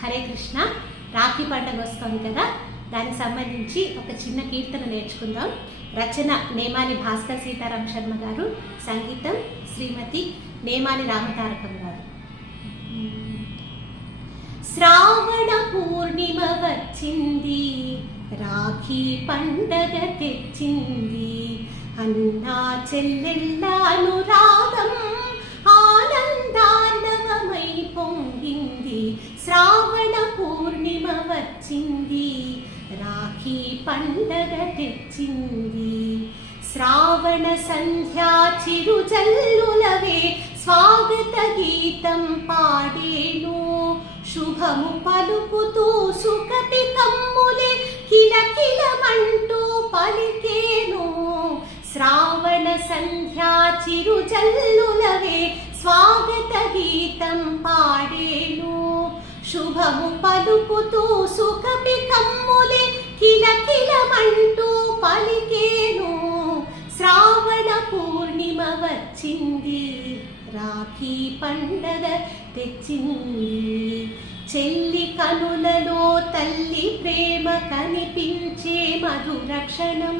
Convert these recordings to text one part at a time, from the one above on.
హరే కృష్ణ. రాఖీ పండుగ వస్తుంది కదా, దానికి సంబంధించి ఒక చిన్న కీర్తన నేర్చుకుందాం. రచన నేమాని భాస్కర్ సీతారాం శర్మ గారు, సంగీతం శ్రీమతి నేమాని రామతారకం గారు. శ్రావణ పూర్ణిమ వచ్చింది, రాఖీ పండగ తెచ్చింది. అన్నా చెల్లెళ్ళ అనురాగం ఆనందార్ణవమై పొంగింది. శ్రావణ పూర్ణిమ వచ్చింది, రాఖీ పండగ తెచ్చింది. శ్రావణ సంధ్యా చిరుజల్లులవే స్వాగత గీతం పాడేను. శుభము పలుకుతూ సుకటి కమ్ములే కిలకిలమంటూ పలికేను. శ్రావణ సంధ్యా చిరుజల్లులవే స్వాగత గీతం పాడేను. శుభము పలుకుతూ సుకటి కమ్ములే కిలకిలమంటూ పలికేను. శ్రావణ పూర్ణిమ వచ్చింది, రాఖీ పండగ తెచ్చింది. చెల్లి కనులలో తల్లి ప్రేమ కనిపించే మధురక్షణం.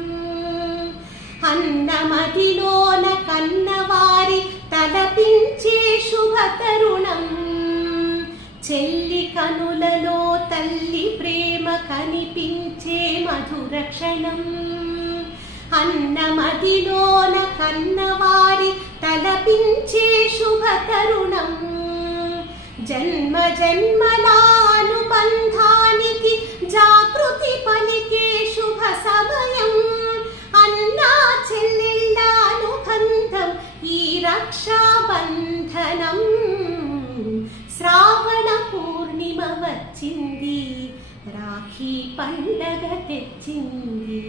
అన్నమదిలోన కన్నవారి తలపించే శుభ తరుణం. చెల్లి కనులలో తల్లి ప్రేమ కనిపించే మధురక్షణం. అన్నమదిలోన కన్నవారి తలపించే శుభ తరుణం. జన్మ జన్మలానుబంధానికి జాగృతి పలికే శుభ సమయం. అన్నా చెల్లెళ్ళ అనుబంధం ఈ రక్షాబంధనం. శ్రావణ పూర్ణిమ వచ్చింది, రాఖీ పండగ తెచ్చింది.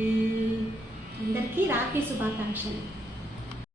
అందరికీ రాఖీ శుభాకాంక్షలు.